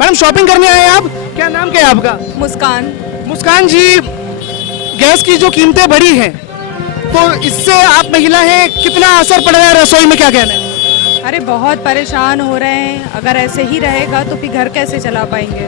Madam shopping करने आए हैं आप, क्या नाम क्या है आपका? मुस्कान। मुस्कान जी, गैस की जो कीमतें बढ़ी हैं तो इससे आप महिला हैं, कितना असर पड़ रहा है रसोई में, क्या कहना है? अरे बहुत परेशान हो रहे हैं, अगर ऐसे ही रहेगा तो फिर घर कैसे चला पाएंगे,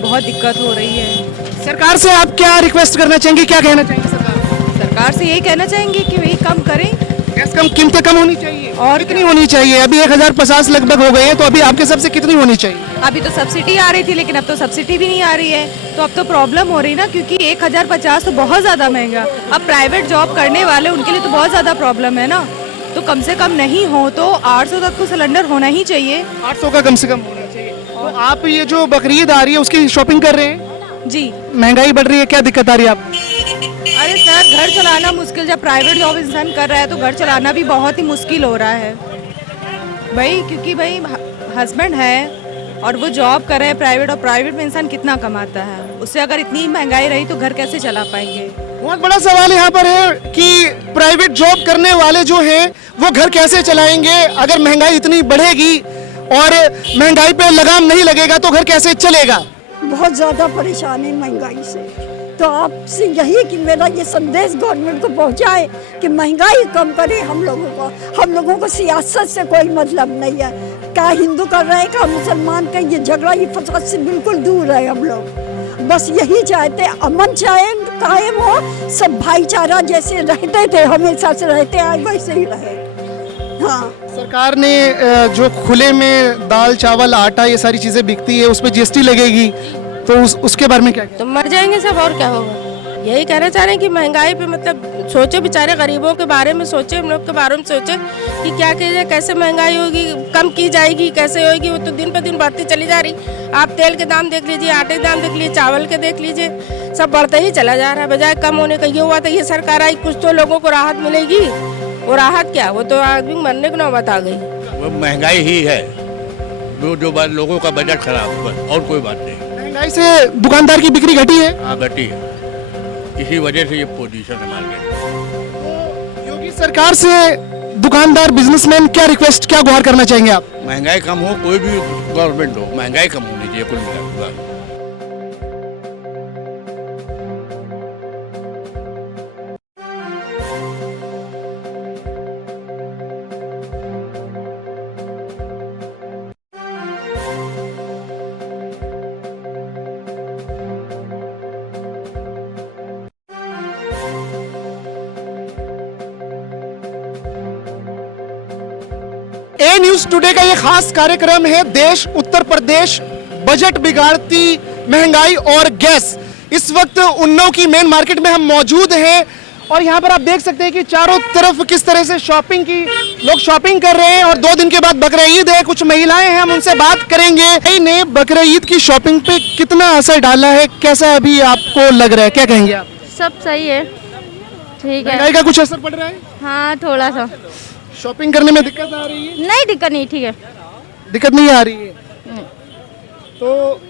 बहुत दिक्कत हो रही है। सरकार से आप क्या रिक्वेस्ट करना चाहेंगे, क्या कहना चाहेंगे सरकार? सरकार से यही कहना चाहेंगे कि वही कम करें। गैस कम, कीमतें कम होनी चाहिए। और कितनी होनी चाहिए? अभी 1050 लगभग हो गए हैं, तो अभी आपके हिसाब से कितनी होनी चाहिए? अभी तो सब्सिडी आ रही थी, लेकिन अब तो सब्सिडी भी नहीं आ रही है, तो अब तो प्रॉब्लम हो रही ना, क्योंकि 1050 तो बहुत ज़्यादा महंगा। अब प्राइवेट जॉब करने वाले उनके लिए तो बहुत ज़्यादा प्रॉब्लम है ना, तो कम से कम नहीं हो तो 800 तक तो सिलेंडर होना ही चाहिए। 800 का कम से कम होना चाहिए। तो आप ये जो बकरीद आ रही है उसकी शॉपिंग कर रहे हैं? जी। महंगाई बढ़ रही है, क्या दिक्कत आ रही है आपको? अरे सर, घर चलाना मुश्किल, जब प्राइवेट जॉब इंसान कर रहा है तो घर चलाना भी बहुत ही मुश्किल हो रहा है भाई, क्योंकि भाई हस्बैंड है और वो जॉब कर रहे हैं प्राइवेट, और प्राइवेट में इंसान कितना कमाता है, उससे अगर इतनी महंगाई रही तो घर कैसे चला पाएंगे? बहुत बड़ा सवाल यहाँ पर है कि प्राइवेट जॉब करने वाले जो हैं वो घर कैसे चलाएंगे? अगर महंगाई इतनी बढ़ेगी और महंगाई पे लगाम नहीं लगेगा तो घर कैसे चलेगा? बहुत ज़्यादा परेशानी महंगाई से। तो आपसे यही कि मेरा ये संदेश गवर्नमेंट को पहुंचाए कि महंगाई कम करे हम लोगों को सियासत से कोई मतलब नहीं है, क्या हिंदू कर रहे हैं क्या मुसलमान का, ये झगड़ा ये फसाद से बिल्कुल दूर है। हम लोग बस यही चाहते, अमन चाहे कायम हो, सब भाईचारा जैसे रहते थे हमेशा से रहते आए वैसे ही रहे। हाँ, सरकार ने जो खुले में दाल चावल आटा ये सारी चीजें बिकती है उस पर जीएसटी लगेगी, तो उसके बारे में क्या? तो मर जाएंगे सब, और क्या होगा? यही कहना चाह रहे हैं कि महंगाई पे मतलब सोचो, बेचारे गरीबों के बारे में सोचे, हम लोग के बारे में सोचे कि क्या कीजिए, कैसे महंगाई होगी, कम की जाएगी, कैसे होगी? वो तो दिन पर दिन बढ़ती चली जा रही। आप तेल के दाम देख लीजिए, आटे के दाम देख लीजिए, चावल के देख लीजिए, सब बढ़ते ही चला जा रहा है, बजाय कम होने का। ये हुआ था, ये सरकार आई, कुछ तो लोगों को राहत मिलेगी। वो राहत क्या, वो तो आदमी मरने की नौबत आ गई। वो महंगाई ही है जो बात, लोगों का बजट खराब, बस और कोई बात नहीं। महंगाई से दुकानदार की बिक्री घटी है? हाँ, घटी है, इसी वजह से ये पोजीशन है मार्केट। योगी सरकार से दुकानदार बिजनेसमैन क्या रिक्वेस्ट, क्या गुहार करना चाहेंगे आप? महंगाई कम हो, कोई भी गवर्नमेंट हो, महंगाई कम होनी चाहिए कुल मिलाकर। ए न्यूज टुडे का ये खास कार्यक्रम है देश उत्तर प्रदेश बजट बिगाड़ती महंगाई और गैस। इस वक्त उन्नाव की मेन मार्केट में हम मौजूद हैं और यहाँ पर आप देख सकते हैं कि चारों तरफ किस तरह से शॉपिंग की लोग शॉपिंग कर रहे हैं और 2 दिन के बाद बकरीद है। कुछ महिलाएं हैं, हम उनसे बात करेंगे। ने बकरीद की शॉपिंग पे कितना असर डाला है, कैसा अभी आपको लग रहा है, क्या कहेंगे आप? सब सही है, ठीक है। महंगाई का कुछ असर पड़ रहा है? हाँ, थोड़ा सा। शॉपिंग करने में दिक्कत आ रही है? नहीं, दिक्कत नहीं, ठीक है। दिक्कत नहीं आ रही है। तो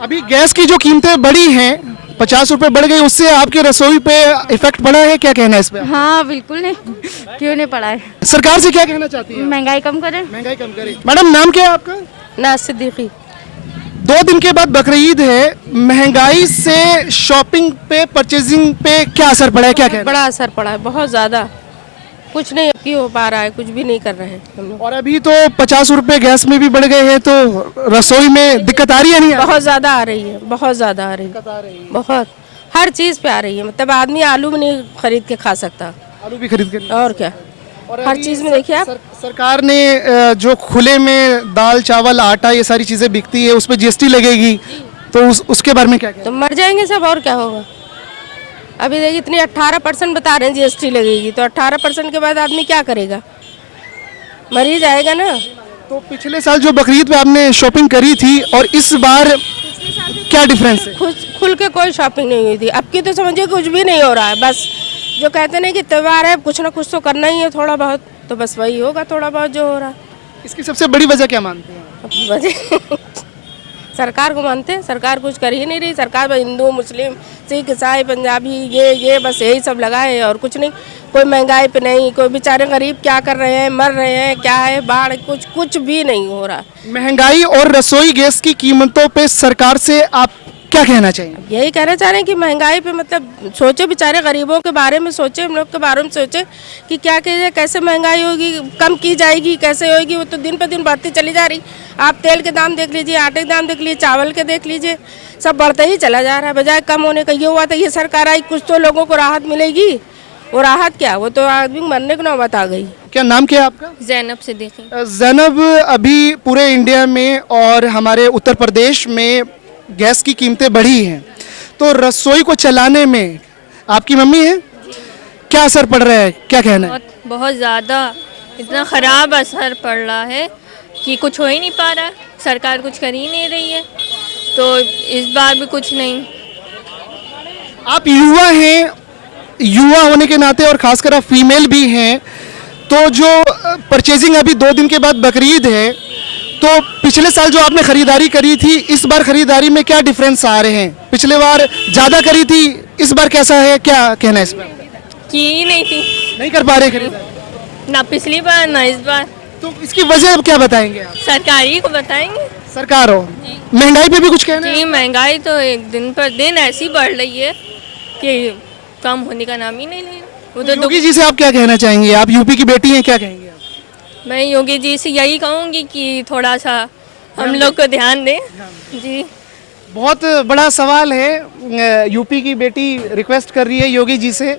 अभी गैस की जो कीमतें बढ़ी हैं, 50 रुपए बढ़ गई, उससे आपके रसोई पे इफेक्ट पड़ा है, क्या कहना है इस पे? हाँ, बिल्कुल नहीं, क्यों नहीं पड़ा है। सरकार से क्या कहना चाहती है? महंगाई कम करें। महंगाई कम करे। मैडम नाम क्या है आपका? ना सिद्दीकी। 2 दिन के बाद बकरीद है, महंगाई से शॉपिंग पे, परचेजिंग पे क्या असर पड़ा है, क्या कहना है? बड़ा असर पड़ा है, बहुत ज्यादा। कुछ नहीं अब की हो पा रहा है, कुछ भी नहीं कर रहे हैं हम लोग। और अभी तो 50 रुपए गैस में भी बढ़ गए हैं, तो रसोई में दिक्कत आ रही है? नहीं बहुत ज्यादा आ रही है, बहुत ज्यादा आ रही है, बहुत हर चीज पे आ रही है। मतलब आदमी आलू भी नहीं खरीद के खा सकता, आलू भी खरीद कर। और क्या, हर चीज में देखिए आप। सरकार ने जो खुले में दाल चावल आटा ये सारी चीजें बिकती है उस पर जीएसटी लगेगी, तो उसके बारे में क्या कहना है? तो मर जाएंगे सब, और क्या होगा? अभी देखिए इतनी 18% बता रहे हैं जीएसटी लगेगी, तो 18% के बाद आदमी क्या करेगा? मर ही जाएगा ना। तो पिछले साल जो बकरीद पे आपने शॉपिंग करी थी और इस बार क्या डिफरेंस है? खुल के कोई शॉपिंग नहीं हुई थी। अब की तो समझिए कुछ भी नहीं हो रहा है, बस जो कहते नहीं कि त्योहार है, कुछ ना कुछ तो करना ही है थोड़ा बहुत, तो बस वही होगा थोड़ा बहुत जो हो रहा है। इसकी सबसे बड़ी वजह क्या मानते हैं? अब वजह सरकार को मानते हैं, सरकार कुछ कर ही नहीं रही। सरकार में हिंदू मुस्लिम सिख ईसाई पंजाबी ये बस यही सब लगा है और कुछ नहीं। कोई महंगाई पे नहीं, कोई बेचारे गरीब क्या कर रहे हैं, मर रहे हैं, क्या है बाढ़, कुछ भी नहीं हो रहा। महंगाई और रसोई गैस की कीमतों पे सरकार से आप क्या कहना चाहिए? यही कहना चाह रहे हैं कि महंगाई पे मतलब सोचे, बेचारे गरीबों के बारे में सोचे, हम लोग के बारे में सोचे कि क्या कीजिए, कैसे महंगाई होगी, कम की जाएगी, कैसे होगी। वो तो दिन पर दिन बढ़ती चली जा रही। आप तेल के दाम देख लीजिए, आटे के दाम देख लीजिए, चावल के देख लीजिए, सब बढ़ते ही चला जा रहा है बजाय कम होने का। ये हुआ था ये सरकार आई, कुछ तो लोगों को राहत मिलेगी। वो राहत क्या, वो तो आदमी मरने को नौबत आ गई। क्या नाम क्या है आपका? जैनब सिद्दीकी। जैनब, अभी पूरे इंडिया में और हमारे उत्तर प्रदेश में गैस की कीमतें बढ़ी हैं, तो रसोई को चलाने में आपकी मम्मी है, क्या असर पड़ रहा है, क्या कहना है? बहुत ज़्यादा, इतना ख़राब असर पड़ रहा है कि कुछ हो ही नहीं पा रहा। सरकार कुछ कर ही नहीं रही है, तो इस बार भी कुछ नहीं। आप युवा हैं, युवा होने के नाते और खासकर आप फीमेल भी हैं, तो जो परचेजिंग अभी 2 दिन के बाद बकरीद है, तो पिछले साल जो आपने खरीदारी करी थी, इस बार खरीदारी में क्या डिफरेंस आ रहे हैं? पिछले बार ज़्यादा करी थी, इस बार कैसा है, क्या कहना है इस बार? की ही नहीं थी, नहीं कर पा रहे खरीदारी, ना पिछली बार ना इस बार। तो इसकी वजह क्या बताएंगे आप? सरकारी को बताएंगे। सरकार हो, महंगाई पे भी कुछ कहना है? जी, महंगाई तो एक दिन पर दिन ऐसी बढ़ रही है कि कम होने का नाम ही नहीं ले रहा। वो तो योगी जी से आप क्या कहना चाहेंगे? आप यूपी की बेटी हैं, क्या कहेंगे आप? मैं योगी जी से यही कहूँगी कि थोड़ा सा हम लोग को ध्यान दें। जी, बहुत बड़ा सवाल है। यूपी की बेटी रिक्वेस्ट कर रही है योगी जी से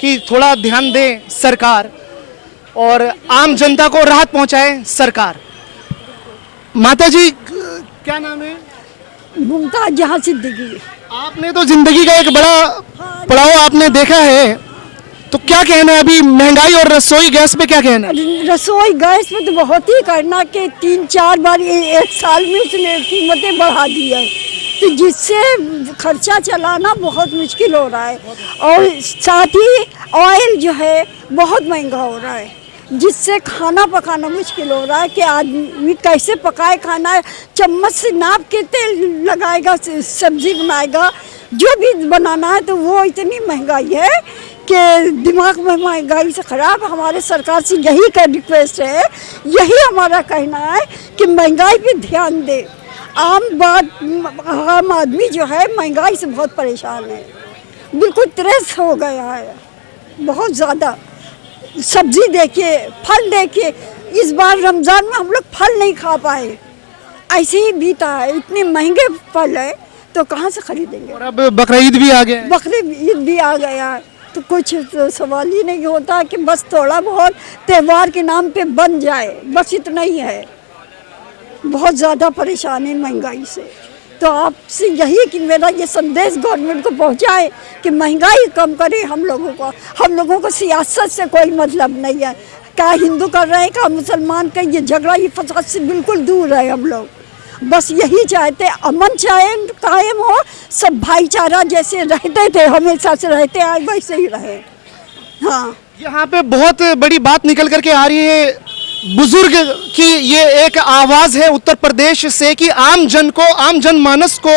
कि थोड़ा ध्यान दें सरकार और आम जनता को राहत पहुंचाए सरकार। माता जी, क्या नाम है? मुमताज जहाँ सिद्दीकी। आपने तो जिंदगी का एक बड़ा पड़ाव आपने देखा है, तो क्या कहना है अभी महंगाई और रसोई गैस पे क्या कहना है? रसोई गैस में तो बहुत ही करना कि 3-4 बार एक साल में उसने कीमतें बढ़ा दी है, तो जिससे खर्चा चलाना बहुत मुश्किल हो रहा है। और साथ ही ऑयल जो है बहुत महंगा हो रहा है, जिससे खाना पकाना मुश्किल हो रहा है कि आदमी कैसे पकाए खाना। चम्मच से नाप के तेल लगाएगा, सब्जी बनाएगा, जो भी बनाना है, तो वो इतनी महंगाई है कि दिमाग में महंगाई से ख़राब। हमारे सरकार से यही का रिक्वेस्ट है, यही हमारा कहना है कि महंगाई पे ध्यान दे। आम आदमी जो है महंगाई से बहुत परेशान है, बिल्कुल त्रस्त हो गया है बहुत ज़्यादा। सब्जी देखिए, फल देखिए, इस बार रमज़ान में हम लोग फल नहीं खा पाए, ऐसे ही बीता है। इतने महंगे फल है तो कहाँ से खरीदेंगे? और अब बकरीद भी आ गया है। बकरीद भी आ गया है, तो कुछ तो सवाल ही नहीं होता कि बस थोड़ा बहुत त्यौहार के नाम पे बन जाए, बस इतना ही है। बहुत ज़्यादा परेशान है महंगाई से, तो आपसे यही कि मेरा ये संदेश गवर्नमेंट को पहुंचाए कि महंगाई कम करे। हम लोगों को सियासत से कोई मतलब नहीं है, क्या हिंदू कर रहे हैं क्या मुसलमान का, ये झगड़ा ये फसाद से बिल्कुल दूर है। हम लोग बस यही चाहते, अमन चाहे कायम हो, सब भाईचारा जैसे रहते थे हमेशा से रहते आए वैसे ही रहे। हाँ, यहाँ पे बहुत बड़ी बात निकल करके आ रही है बुजुर्ग की, ये एक आवाज है उत्तर प्रदेश से कि आम जनमानस को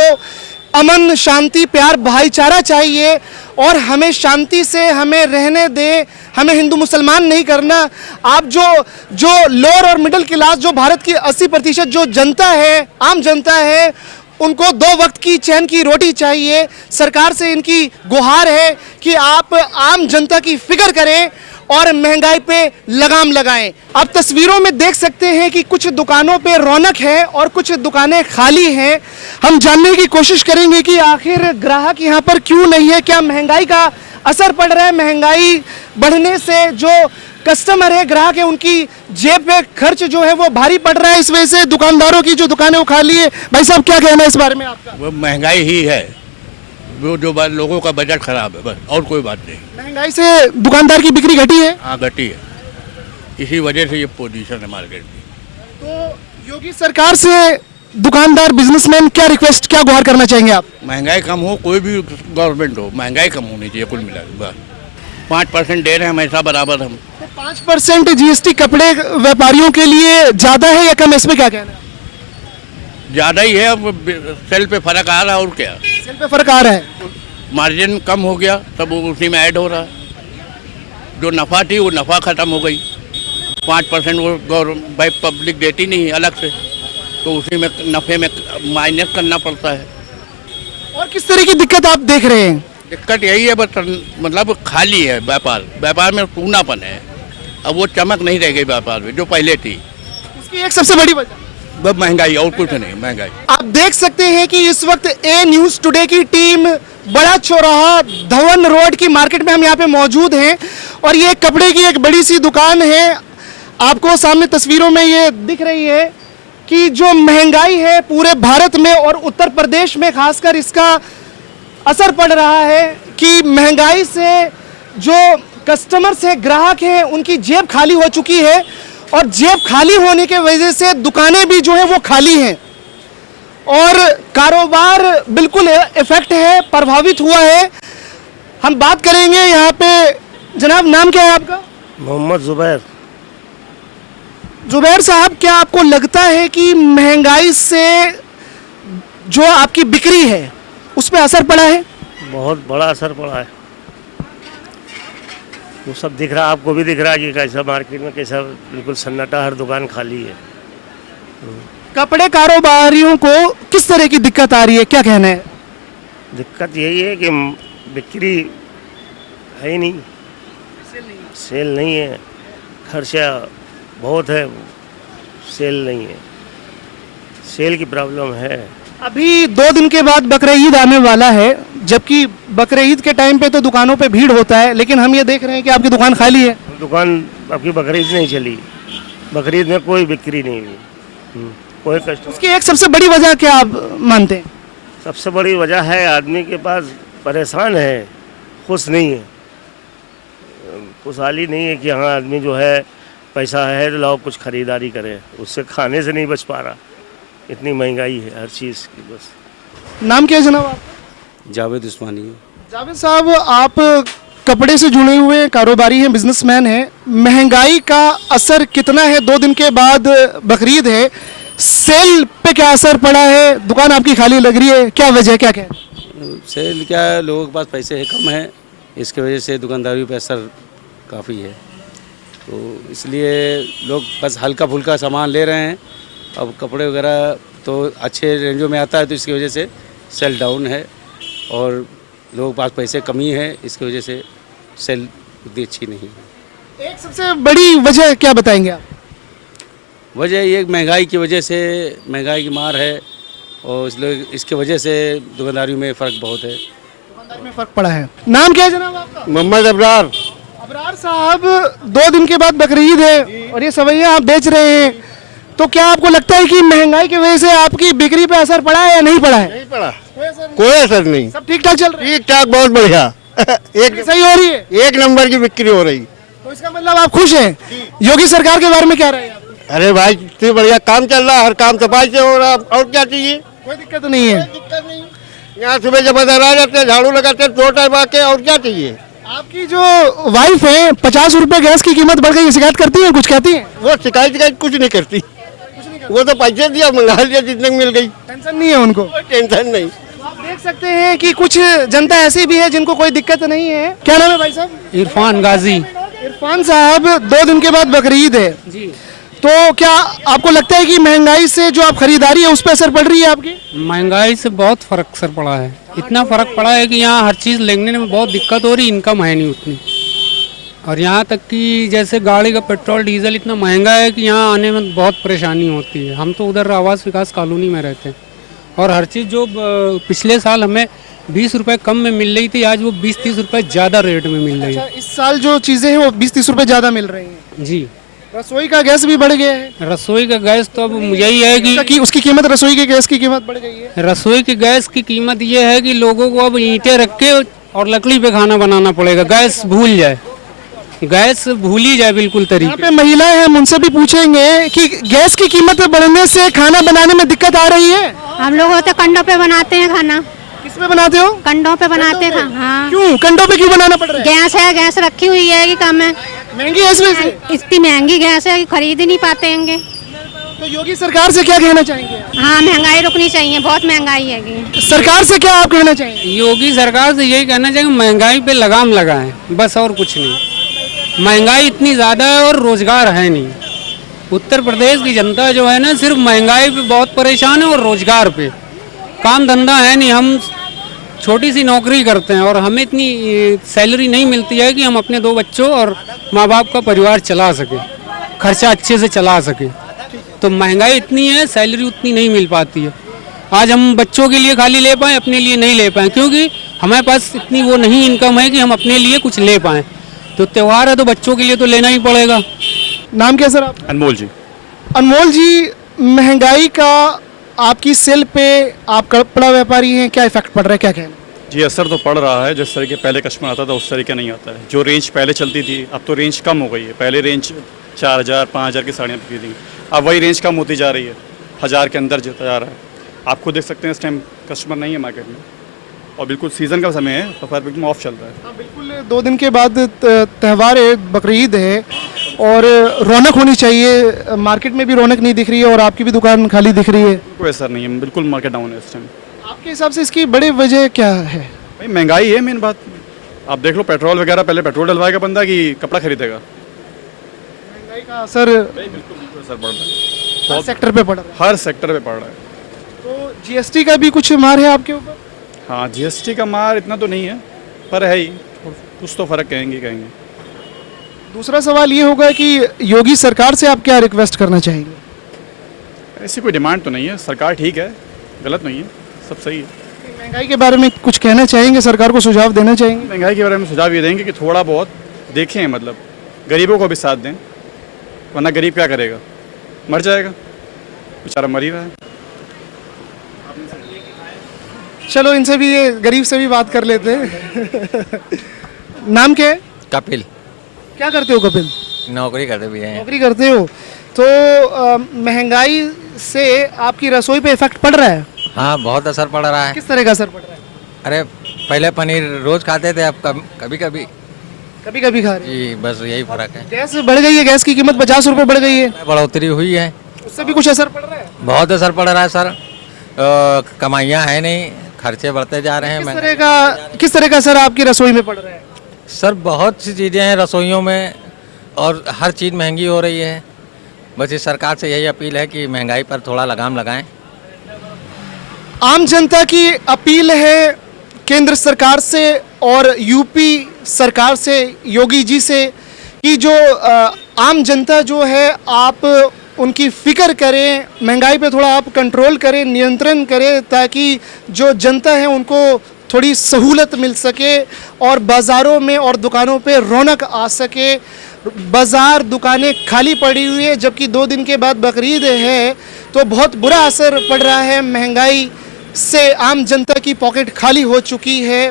अमन, शांति, प्यार, भाईचारा चाहिए और हमें शांति से हमें रहने दे, हमें हिंदू मुसलमान नहीं करना। आप जो लोअर और मिडिल क्लास, जो भारत की 80% जो जनता है, आम जनता है, उनको 2 वक्त की चैन की रोटी चाहिए। सरकार से इनकी गुहार है कि आप आम जनता की फिक्र करें और महंगाई पे लगाम लगाएं। आप तस्वीरों में देख सकते हैं कि कुछ दुकानों पे रौनक है और कुछ दुकानें खाली हैं। हम जानने की कोशिश करेंगे कि आखिर ग्राहक यहाँ पर क्यों नहीं है, क्या महंगाई का असर पड़ रहा है। महंगाई बढ़ने से जो कस्टमर है, ग्राहक है, उनकी जेब पे खर्च जो है वो भारी पड़ रहा है, इस वजह से दुकानदारों की जो दुकानें वो खाली है। भाई साहब, क्या कहना है इस बारे में आपका? वो महंगाई ही है, वो जो लोगों का बजट खराब है, बस और कोई बात नहीं। महंगाई से दुकानदार की बिक्री घटी है? हाँ, घटी है, इसी वजह से ये पोजीशन है मार्केट की। तो योगी सरकार से दुकानदार, बिजनेसमैन क्या रिक्वेस्ट, क्या गुहार करना चाहेंगे आप? महंगाई कम हो, कोई भी गवर्नमेंट हो, महंगाई कम होनी चाहिए कुल मिला के। बस 5% दे रहे हैं हमेशा बराबर हम। तो 5% जीएसटी कपड़े व्यापारियों के लिए ज़्यादा है या कम, इसमें क्या कहना है? ज़्यादा ही है, अब सेल पे फर्क आ रहा है और क्या। सेल पे फर्क आ रहा है। मार्जिन कम हो गया, सब उसी में ऐड हो रहा है। जो नफ़ा थी वो नफ़ा ख़त्म हो गई। 5% वो गवर्नमेंट भाई पब्लिक देती नहीं अलग से, तो उसी में नफ़े में माइनस करना पड़ता है। और किस तरह की दिक्कत आप देख रहे हैं? दिक्कत यही है बस, मतलब खाली है व्यापार में सूनापन है। अब वो चमक नहीं रह गई व्यापार में जो पहले थी। इसकी एक सबसे बड़ी वजह बस महंगाई, और कुछ नहीं, महंगाई। आप देख सकते हैं कि इस वक्त ए न्यूज़ टुडे की टीम बड़ा चौराहा धवन रोड की मार्केट में हम यहाँ पे मौजूद हैं और ये कपड़े की एक बड़ी सी दुकान है। आपको सामने तस्वीरों में ये दिख रही है कि जो महंगाई है पूरे भारत में और उत्तर प्रदेश में खासकर इसका असर पड़ रहा है कि महंगाई से जो कस्टमर्स हैं, ग्राहक हैं, उनकी जेब खाली हो चुकी है और जेब खाली होने के वजह से दुकानें भी जो है वो खाली हैं और कारोबार बिल्कुल इफेक्ट है, प्रभावित हुआ है। हम बात करेंगे यहाँ पे। जनाब, नाम क्या है आपका? मोहम्मद जुबैर। जुबैर साहब, क्या आपको लगता है कि महंगाई से जो आपकी बिक्री है उस पर असर पड़ा है? बहुत बड़ा असर पड़ा है। वो सब दिख रहा है, आपको भी दिख रहा है कि कैसा मार्केट में कैसा बिल्कुल सन्नाटा, हर दुकान खाली है। कपड़े कारोबारियों को किस तरह की दिक्कत आ रही है, क्या कहना है? दिक्कत यही है कि बिक्री है ही नहीं, सेल नहीं है, खर्चा बहुत है, सेल नहीं है, सेल की प्रॉब्लम है। अभी 2 दिन के बाद बकरीद आने वाला है, जबकि बकरीद के टाइम पे तो दुकानों पे भीड़ होता है, लेकिन हम ये देख रहे हैं कि आपकी दुकान खाली है। दुकान आपकी बकरीद नहीं चली, बकरीद में कोई बिक्री नहीं हुई, कोई कस्टमर। उसकी एक सबसे बड़ी वजह क्या आप मानते हैं? सबसे बड़ी वजह है आदमी के पास परेशान है, खुश नहीं है, खुशहाली नहीं है कि हाँ आदमी जो है पैसा है तो लाओ कुछ खरीदारी करे, उससे खाने से नहीं बच पा रहा, इतनी महंगाई है हर चीज़ की। बस। नाम क्या है जनाब आप? जावेद उस्मानी। जावेद साहब, आप कपड़े से जुड़े हुए कारोबारी हैं, बिजनेसमैन हैं। महंगाई का असर कितना है? 2 दिन के बाद बकरीद है, सेल पे क्या असर पड़ा है? दुकान आपकी खाली लग रही है, क्या वजह, क्या कहें? सेल क्या है, लोगों के पास पैसे है कम है, इसके वजह से दुकानदारी पे असर काफ़ी है, तो इसलिए लोग बस हल्का फुल्का सामान ले रहे हैं। अब कपड़े वगैरह तो अच्छे रेंजों में आता है, तो इसकी वजह से सेल डाउन है और लोगों के पास पैसे कमी है, इसकी वजह से सेल उतनी अच्छी नहीं है। एक सबसे बड़ी वजह क्या बताएंगे आप? वजह ये महंगाई की वजह से, महंगाई की मार है और इसलिए इसके वजह से दुकानदारी में फ़र्क बहुत है, दुकानदारी में फ़र्क पड़ा है। नाम क्या है जनाब आपका? मोहम्मद अबरार। अबरार साहब, 2 दिन के बाद बकरीद है और ये सवैयाँ आप बेच रहे हैं, तो क्या आपको लगता है कि महंगाई की वजह से आपकी बिक्री पे असर पड़ा है या नहीं पड़ा है? नहीं पड़ा, कोई असर नहीं, सब ठीक ठाक चल रहा है? ठीक ठाक, बहुत बढ़िया। एक सही हो रही है, एक नंबर की बिक्री हो रही। तो इसका मतलब आप खुश हैं? योगी सरकार के बारे में क्या राय है आपकी? अरे भाई इतनी बढ़िया काम चल रहा है, हर काम सफाई से हो रहा है, और क्या चाहिए? कोई दिक्कत नहीं है। दिक्कत नहीं, यहाँ सुबह जबरदस्त आ जाते हैं, झाड़ू लगाते हैं 2 टाइम आके, और क्या चाहिए? आपकी जो वाइफ है, 50 रुपए गैस की कीमत बढ़ गई, शिकायत करती है, कुछ कहती है? वो शिकायत कुछ नहीं करती, वो तो पैसे दिया मंगा लिया जितने मिल गई, टेंशन नहीं है उनको? टेंशन नहीं। आप देख सकते हैं कि कुछ जनता ऐसी भी है जिनको कोई दिक्कत नहीं है। क्या नाम है भाई साहब? इरफान गाजी। इरफान साहब, 2 दिन के बाद बकरीद है जी, तो क्या आपको लगता है कि महंगाई से जो आप खरीदारी है उस पर असर पड़ रही है आपकी? महंगाई से बहुत फर्क असर पड़ा है, इतना फर्क पड़ा है कि यहाँ हर चीज़ लेने में बहुत दिक्कत हो रही, इनकम है नहीं उतनी, और यहाँ तक कि जैसे गाड़ी का पेट्रोल डीजल इतना महंगा है कि यहाँ आने में बहुत परेशानी होती है। हम तो उधर आवास विकास कॉलोनी में रहते हैं और हर चीज़ जो पिछले साल हमें 20 रुपये कम में मिल रही थी, आज वो 20-30 रुपये ज़्यादा रेट में मिल रही है। इस साल जो चीज़ें हैं वो 20-30 रुपये ज़्यादा मिल रही हैं जी। रसोई का गैस भी बढ़ गया है। रसोई का गैस तो अब यही है कि उसकी कीमत, रसोई के गैस की कीमत बढ़ गई है। रसोई की गैस की कीमत ये है कि लोगों को अब ईंटें रख के और लकड़ी पे खाना बनाना पड़ेगा, गैस भूल जाए, गैस भूल ही जाए बिल्कुल तरीके। यहाँ पे महिलाएं हैं, उनसे भी पूछेंगे कि गैस की कीमत बढ़ने से खाना बनाने में दिक्कत आ रही है? हम लोग तो कंडों पे बनाते हैं खाना। किस पे बनाते हो? कंडों पे बनाते हैं। हाँ। क्यों कंडों पे क्यों बनाना पड़ रहा है? गैस है, गैस रखी हुई है कि कम है, महंगी है इसमें से? इतनी महंगी गैस है कि खरीद ही नहीं पाते हैं। तो योगी सरकार से क्या कहना चाहेंगे? हाँ महंगाई रुकनी चाहिए, बहुत महंगाई है। सरकार से क्या आप कहना चाहेंगे? योगी सरकार से यही कहना चाहिए महंगाई पे लगाम लगाएं, बस और कुछ नहीं। महंगाई इतनी ज़्यादा है और रोजगार है नहीं। उत्तर प्रदेश की जनता जो है ना सिर्फ महंगाई पे बहुत परेशान है और रोजगार पे। काम धंधा है नहीं, हम छोटी सी नौकरी करते हैं और हमें इतनी सैलरी नहीं मिलती है कि हम अपने 2 बच्चों और माँ बाप का परिवार चला सके, खर्चा अच्छे से चला सके। तो महंगाई इतनी है, सैलरी उतनी नहीं मिल पाती है। आज हम बच्चों के लिए खाली ले पाएँ, अपने लिए नहीं ले पाएँ, क्योंकि हमारे पास इतनी वो नहीं इनकम है कि हम अपने लिए कुछ ले पाएँ। तो त्यौहार है तो बच्चों के लिए तो लेना ही पड़ेगा। नाम क्या सर आप? अनमोल जी। अनमोल जी, महंगाई का आपकी सेल पे, आप कपड़ा व्यापारी हैं, क्या इफेक्ट पड़ रहा है, क्या कहना? जी असर तो पड़ रहा है। जिस तरीके पहले कस्टमर आता था उस तरीके नहीं आता है। जो रेंज पहले चलती थी अब तो रेंज कम हो गई है। पहले रेंज 4000 5000 की साड़ियाँ बिकती थी, अब वही रेंज कम होती जा रही है, 1000 के अंदर जाता जा रहा है। आप खुद देख सकते हैं इस टाइम कस्टमर नहीं है मार्केट में और बिल्कुल सीज़न का समय है तो बिल्कुल ऑफ चल रहा है। हाँ, बिल्कुल 2 दिन के बाद त्यौहार है, बकरीद है और रौनक होनी चाहिए। मार्केट में भी रौनक नहीं दिख रही है और आपकी भी दुकान खाली दिख रही है। कोई असर नहीं है, बिल्कुल मार्केट डाउन है इस टाइम। आपके हिसाब से इसकी बड़ी वजह क्या है? भाई महंगाई है मेन बात। आप देख लो पेट्रोल वगैरह, पहले पेट्रोल डलवाएगा बंदा कि कपड़ा खरीदेगा। महंगाई का असर बिल्कुल असर पड़ रहा है, हर सेक्टर पे पड़ रहा है। हर सेक्टर पे पड़ रहा है। तो जीएसटी का भी कुछ मार है आपके ऊपर? हाँ, जीएसटी का मार इतना तो नहीं है पर है ही, कुछ तो फर्क कहेंगे। दूसरा सवाल ये होगा कि योगी सरकार से आप क्या रिक्वेस्ट करना चाहेंगे? ऐसी कोई डिमांड तो नहीं है, सरकार ठीक है, गलत नहीं है, सब सही है। महंगाई के बारे में कुछ कहना चाहेंगे, सरकार को सुझाव देना चाहेंगे? महंगाई के बारे में सुझाव ये देंगे कि थोड़ा बहुत देखें, मतलब गरीबों को भी साथ दें, वरना गरीब क्या करेगा, मर जाएगा, बेचारा मर ही रहा है। चलो इनसे भी, ये गरीब से भी बात कर लेते हैं। नाम क्या है? कपिल। क्या करते हो कपिल? नौकरी करते भी हैं। नौकरी करते हो तो महंगाई से आपकी रसोई पे इफेक्ट पड़ रहा है? हाँ बहुत असर पड़ रहा है। किस तरह का असर पड़ रहा है? अरे पहले पनीर रोज खाते थे, अब कभी कभी खा रहे जी, बस यही फर्क है। गैस बढ़ गई है, गैस की कीमत 50 रुपए बढ़ गई है, बढ़ोतरी हुई है, उससे भी कुछ असर पड़ रहा है? बहुत असर पड़ रहा है सर। कमाइयाँ है नहीं, खर्चे बढ़ते जा रहे हैं। किस तरह का असर आपकी रसोई में पड़ रहा है? सर बहुत सी चीज़ें हैं रसोइयों में और हर चीज़ महंगी हो रही है। बस इस सरकार से यही अपील है कि महंगाई पर थोड़ा लगाम लगाएं। आम जनता की अपील है केंद्र सरकार से और यूपी सरकार से, योगी जी से, कि जो आम जनता जो है आप उनकी फिक्र करें, महंगाई पे थोड़ा आप कंट्रोल करें, नियंत्रण करें, ताकि जो जनता है उनको थोड़ी सहूलत मिल सके और बाज़ारों में और दुकानों पे रौनक आ सके। बाज़ार दुकानें खाली पड़ी हुई है, जबकि 2 दिन के बाद बकरीद है, तो बहुत बुरा असर पड़ रहा है। महंगाई से आम जनता की पॉकेट खाली हो चुकी है।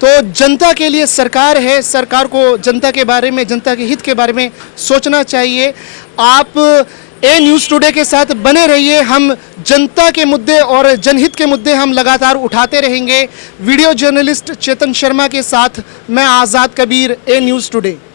तो जनता के लिए सरकार है, सरकार को जनता के बारे में, जनता के हित के बारे में सोचना चाहिए। आप ए न्यूज़ टुडे के साथ बने रहिए, हम जनता के मुद्दे और जनहित के मुद्दे हम लगातार उठाते रहेंगे। वीडियो जर्नलिस्ट चेतन शर्मा के साथ मैं आज़ाद कबीर, ए न्यूज़ टुडे।